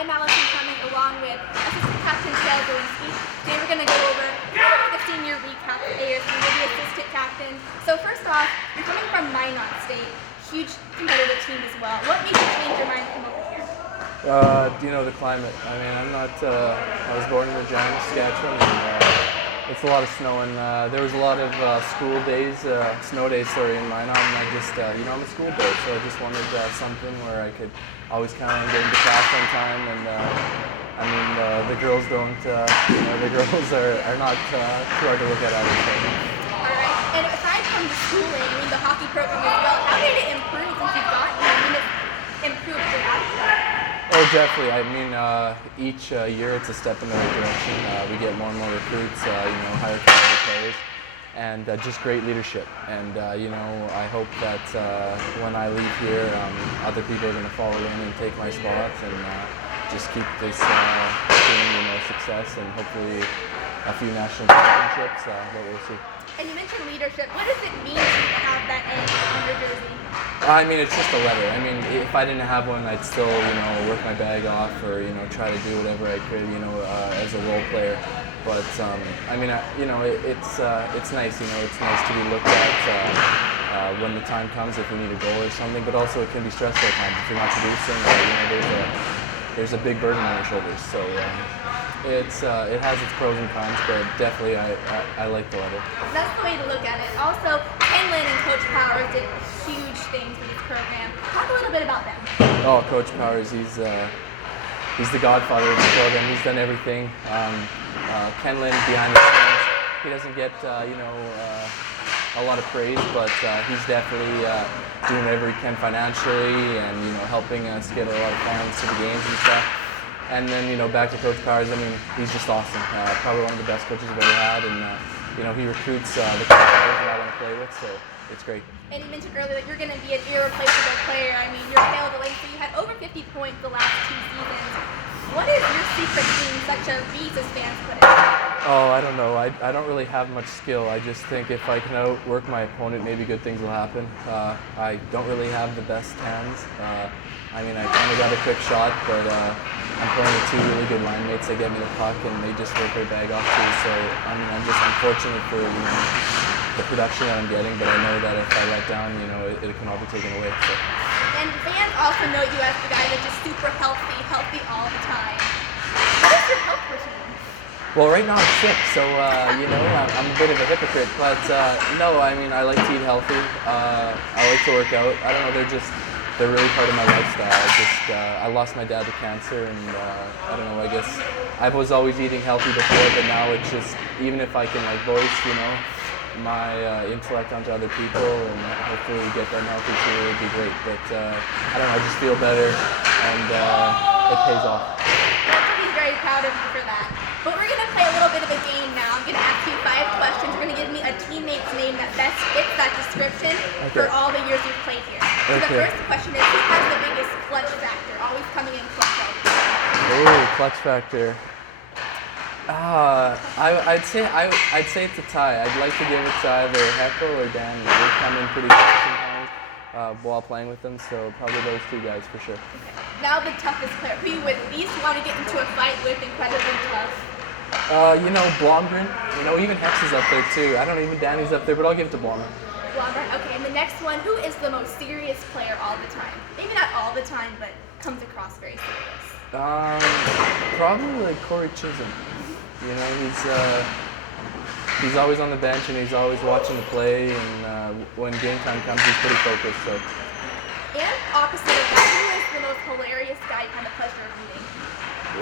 I'm Allyson Cummings along with Assistant Captain Kale Dolinski. Today we're going to go over the senior recap for ASU. You'll be Assistant Captain. So first off, you're coming from Minot State, huge competitive team as well. What made you change your mind to come over here? The climate. I mean, I was born in Regina, Saskatchewan, and it's a lot of snow, and there was a lot of snow days, in Minot, and I just, I'm a school boy, so I just wanted something where I could always count on getting to class on time, and the girls don't, the girls are not too hard to look at either. All right, and aside from the schooling, the hockey program as well, how did it improve since you've gotten here? I mean, it's improved dramatically. Oh, definitely. I mean, each year it's a step in the right direction. We get more and more recruits, higher caliber players, and just great leadership. And I hope that when I leave here, other people are going to follow in and take my spots, and just keep this team, success, and hopefully a few national championships. But we'll see. And you mentioned leadership. What does it mean to you to have that N on your jersey? I mean, it's just a letter. I mean, if I didn't have one, I'd still, work my bag off or, try to do whatever I could, as a role player. But, it's nice, it's nice to be looked at when the time comes, if we need a goal or something, but also it can be stressful at times. If you're not producing, there's a big burden on your shoulders. So, it has its pros and cons, but definitely I like the letter. That's the way to look at it. Also, Kenlin and Coach Powers did huge things for this program. Talk a little bit about them. Oh, Coach Powers, he's the godfather of the program. He's done everything. Kenlin behind the scenes, he doesn't get a lot of praise, but he's definitely doing whatever he can financially and helping us get a lot of fans to the games and stuff. And then, back to Coach Powers, I mean, he's just awesome. Probably one of the best coaches I've ever had, and, he recruits the kind of players that I want to play with, so it's great. And you mentioned earlier that you're going to be an irreplaceable player. I mean, you're Kale Dolinski. You had over 50 points the last 2 seasons. What is your secret to being such a beast, as fans put it? Oh, I don't know. I don't really have much skill. I just think if I can outwork my opponent, maybe good things will happen. I don't really have the best hands. I kind of got a quick shot, but I'm playing with 2 really good line mates. They get me the puck, and they just work their bag off too. So I'm just unfortunate for the production that I'm getting, but I know that if I let down, it can all be taken away. So. And fans also know you as the guy that's just super healthy all the time. What is your health routine? Well, right now I'm sick, so I'm a bit of a hypocrite. But no, I like to eat healthy. I like to work out. I don't know. They're really part of my lifestyle. I lost my dad to cancer, and I don't know. I guess I was always eating healthy before, but now it's just even if I can voice, my intellect onto other people, and hopefully get them healthy too, it would be great. But I don't know. I just feel better, and it pays off. He's very proud of you for that. But we're going to play a little bit of a game now. I'm going to ask you 5 questions. You're going to give me a teammate's name that best fits that description for all the years you've played here. So the first question is, who has the biggest clutch factor? Always coming in clutch. Oh, clutch factor. I'd say it's a tie. I'd like to give it to either Heckle or Danny. They come in pretty clutch sometimes while playing with them, so probably those 2 guys for sure. Okay. Now the toughest player. Who you would least want to get into a fight with, incredibly tough? Blomgren. Even Hex is up there too. I don't even Danny's up there, but I'll give it to Blomgren. Blomgren. Okay, and the next one, who is the most serious player all the time? Maybe not all the time, but comes across very serious. Probably Corey Chisholm. He's always on the bench and he's always watching the play, and when game time comes, he's pretty focused. So. And opposite of that, who is the most hilarious guy you had the pleasure of meeting?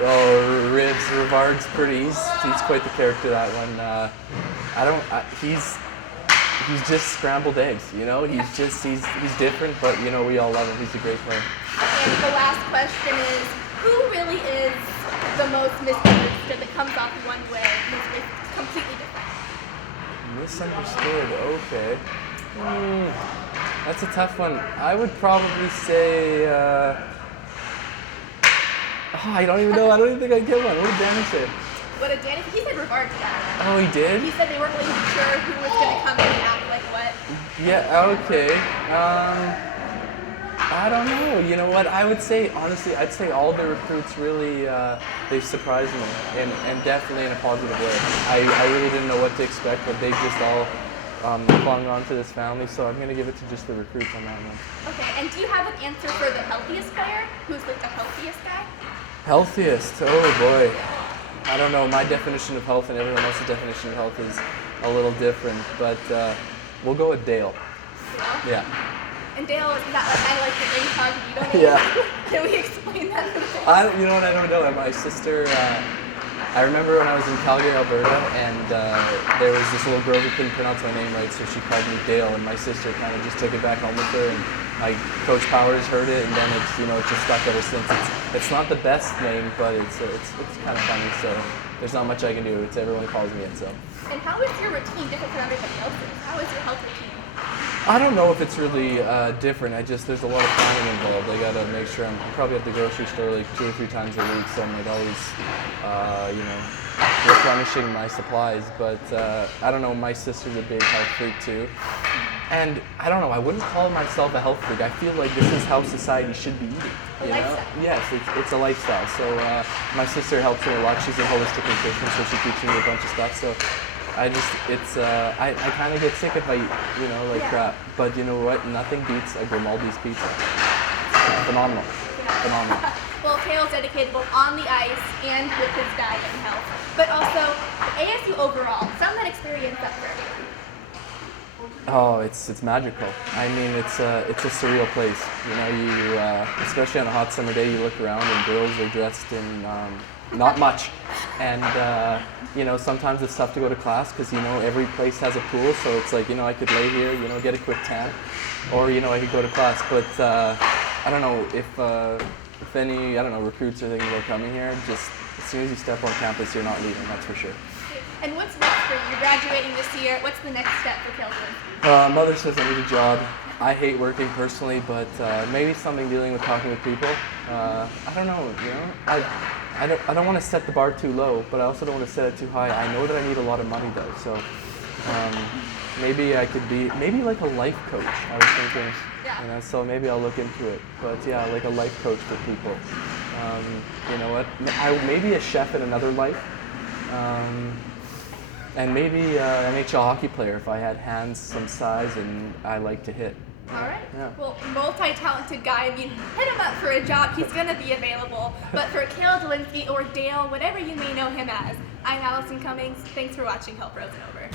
Oh, Rivard's pretty. He's quite the character, that one. He's just scrambled eggs. He's different, but we all love him. He's a great player. And the last question is, who really is the most misunderstood, that comes off one way, and is completely different? Misunderstood. Okay. That's a tough one. I would probably say. I don't even know. I don't even think I'd get one. What did Danny say? What did Danny say? He said Rivard's guy. Oh, he did? He said they weren't really sure who was going to come in and act like what. Yeah, okay. I don't know. You know what? I would say, honestly, I'd say all the recruits really, they've surprised me, and definitely in a positive way. I really didn't know what to expect, but they just all clung on to this family, so I'm going to give it to just the recruits on that one. Okay, and do you have an answer for the healthiest player? Who's like the healthiest guy? Healthiest? Oh boy. I don't know. My definition of health and everyone else's definition of health is a little different, but we'll go with Dale. Dale? Yeah. And Dale, is that kind of like the ring tug? You don't know. Yeah. Can we explain that a bit? You know what? I don't know. My sister, I remember when I was in Calgary, Alberta, and there was this little girl who couldn't pronounce my name right, so she called me Dale, and my sister kind of just took it back home with her, and my Coach Powers heard it, and then it's it just stuck ever since. It's not the best name, but it's kind of funny. So there's not much I can do. It's everyone calls me it. So. And how is your routine different from everybody else's? How is your health routine? I don't know if it's really different. There's a lot of planning involved. I gotta make sure I'm probably at the grocery store like 2 or 3 times a week, so I'm like always, replenishing my supplies. But I don't know. My sister's a big health freak too, and I don't know. I wouldn't call myself a health freak. I feel like this is how society should be eating. You know? Yes, it's a lifestyle. So my sister helps me a lot. She's in holistic nutrition, so she teaches me a bunch of stuff. So. I kind of get sick if I eat, crap. But you know what? Nothing beats a Grimaldi's pizza. Phenomenal. Phenomenal. Well, Kale's dedicated both on the ice and with his diet and health. But also, ASU overall, sum that experience up for everyone. Oh, it's magical. I mean, it's a surreal place. You especially on a hot summer day, you look around and girls are dressed in not much, and sometimes it's tough to go to class because every place has a pool. So it's like I could lay here, get a quick tan, or I could go to class. But I don't know if any recruits are thinking about coming here. Just as soon as you step on campus, you're not leaving. That's for sure. And what's next for you? You're graduating this year. What's the next step for Kale Dolinski? Mother says I need a job. I hate working personally, but maybe something dealing with talking with people. I don't know. I don't want to set the bar too low, but I also don't want to set it too high. I know that I need a lot of money though, so maybe I could be like a life coach. I was thinking, so maybe I'll look into it. But yeah, like a life coach for people. You know what? Maybe a chef in another life. And maybe an NHL hockey player if I had hands some size and I like to hit. All right. Yeah. Well, multi-talented guy. I mean, hit him up for a job. He's going to be available. But for Kale Dolinski or Dale, whatever you may know him as, I'm Allyson Cummings. Thanks for watching Help Frozen Over.